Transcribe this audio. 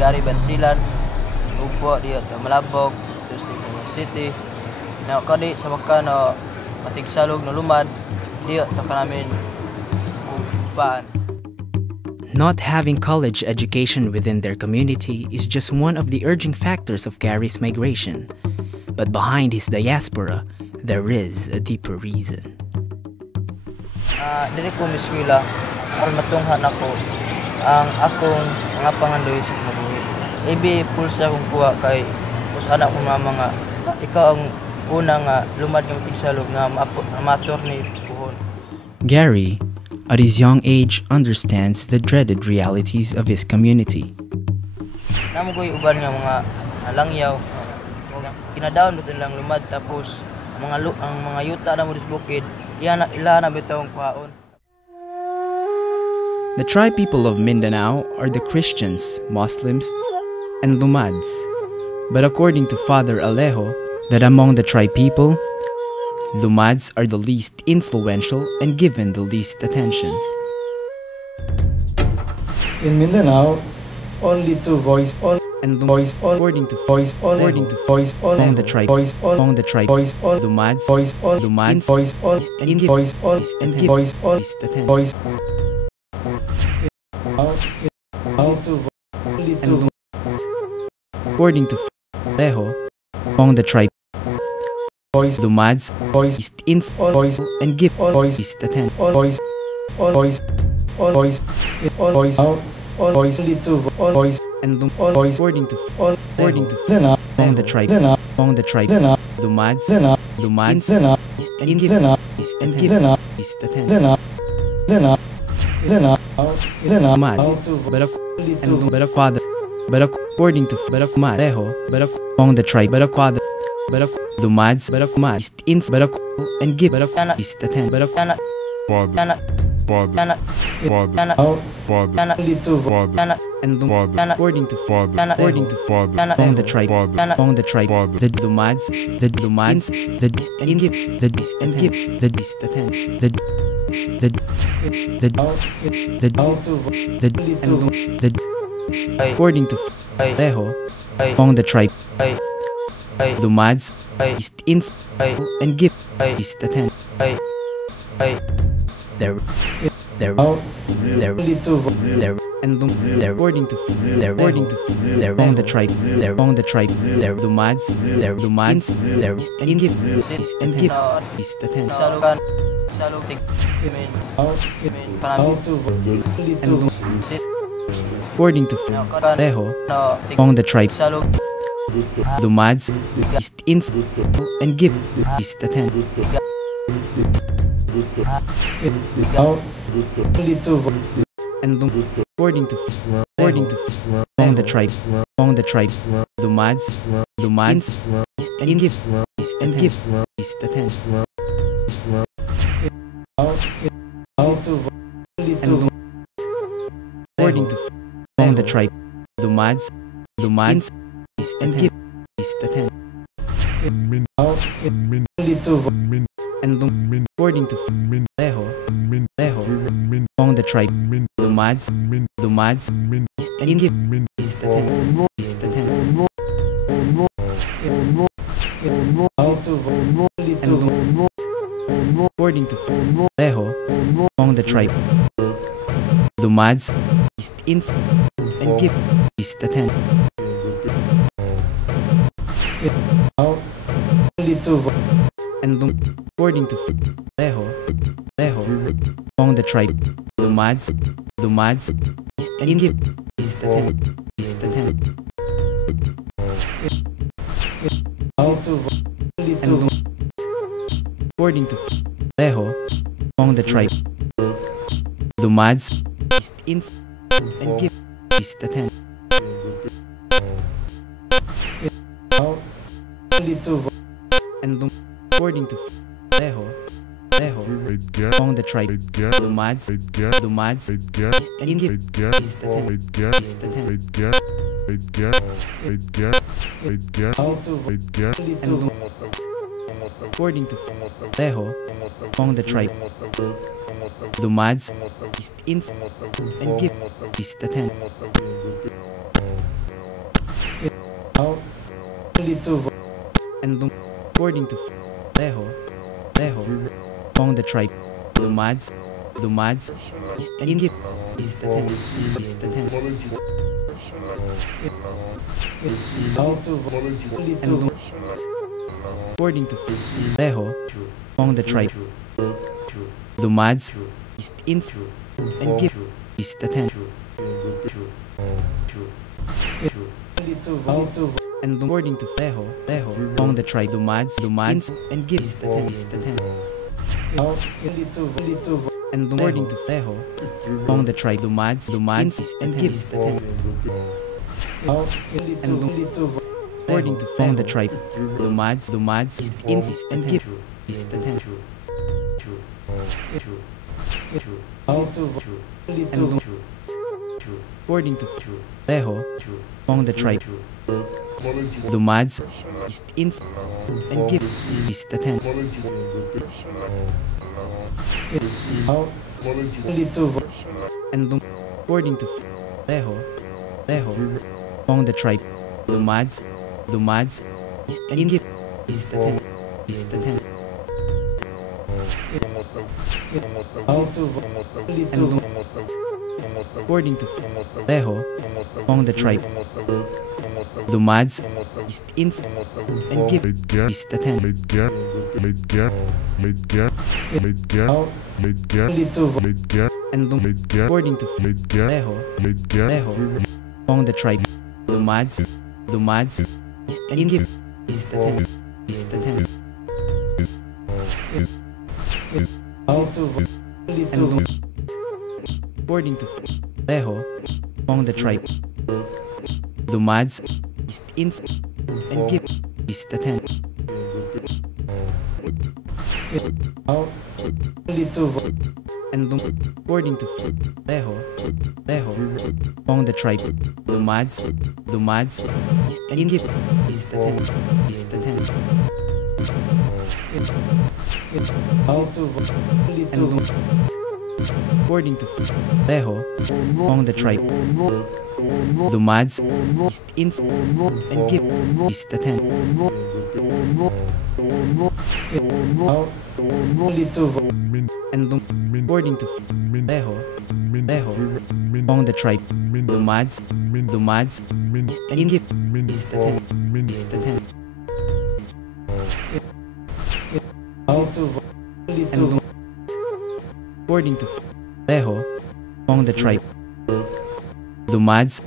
Gary Bansilan, upo di Malabog, City. Na kadi sa maka na matigsalog na lumad, di ta namin kuban. Not having college education within their community is just one of the urging factors of Gary's migration. But behind his diaspora, there is a deeper reason. Dili ko miskwila, aron matunghan ako ang akong mga pangandoy sa kinabuhi. Ibi pulsa akong kuha kay us anak ko mga ikaw ang unang lumad nga matigsalog nga amateur ni puhon. Gary, at his young age, understands the dreaded realities of his community. Namugoy uban nga mga Langyaw, kinadaon dito lang lumad tapos ang mga yuta na mo dis bukid, ila na bitawong kuhaon. The tribe people of Mindanao are the Christians, Muslims, and Lumads. But according to Father Alejo, that among the tribe people, Lumads are the least influential and given the least attention. In Mindanao, only two voice and voice according to voice among the tribe Lumads and give least attention. According to Alejo, among the tribe Lumads is influential and give least attention. And according to among the tribe Lumads and give least attention. But according to Alejo, among the tribe Lumads is influential and give least attention. And according to among the tribe the Lumads and give the least attention. According to Alejo, among the tribe Lumads is influential and give least attention. There and according to among the tribe Lumads and give least attention. According to Alejo, among the tribe Lumads is influential and give least attention. And according to among the tribe Lumads and give least attention. And according to among the tribe Lumads and give least attention. And according to Alejo, among the tribe Lumads and give least attention. And according to Alejo, among the tribe Lumads is influential and give least attention. And according to Alejo, among the tribe Lumads and give least attention. And according to Alejo, among the tribe Lumads is influential and give least attention. And according to Alejo, among the tribe Lumads and give least attention. And according to Alejo, among the tribe Lumads is influential and give least attention. and according to Leho, among the tribe Lumads, is the tenth, is the tenth, and according to Leho, among the tribe Lumads is the inth, and give is the tenth. And according to Leho, among the tribe Lumads, and give is the tenth. And according to Leho, among the tribe Lumads, and give is the tenth. And according to among the tribe Lumads, is the inth, and give is the tenth. And according to Leho, among the tribe Lumads is the inth, and give is the tenth. And according to Leho, among the tribe Lumads is the inth, is the tenth, is the tenth. And according to Leho, among the tribe Lumads is the inth, and give is the tenth. And according to Leho, among the tribe Lumads is the inth, is the tenth, is the tenth. And according to Leho, among the tribe Lumads is the inth, and give is the tenth. And according to Leho, among the tribe Lumads is the inth, is the tenth, is the tenth. And according to Leho, among the tribe Lumads is the inth, and give is the tenth. And according to Leho, among the tribe Lumads is the inth, is the tenth, is the tenth. And according to Leho, among the tribe Lumads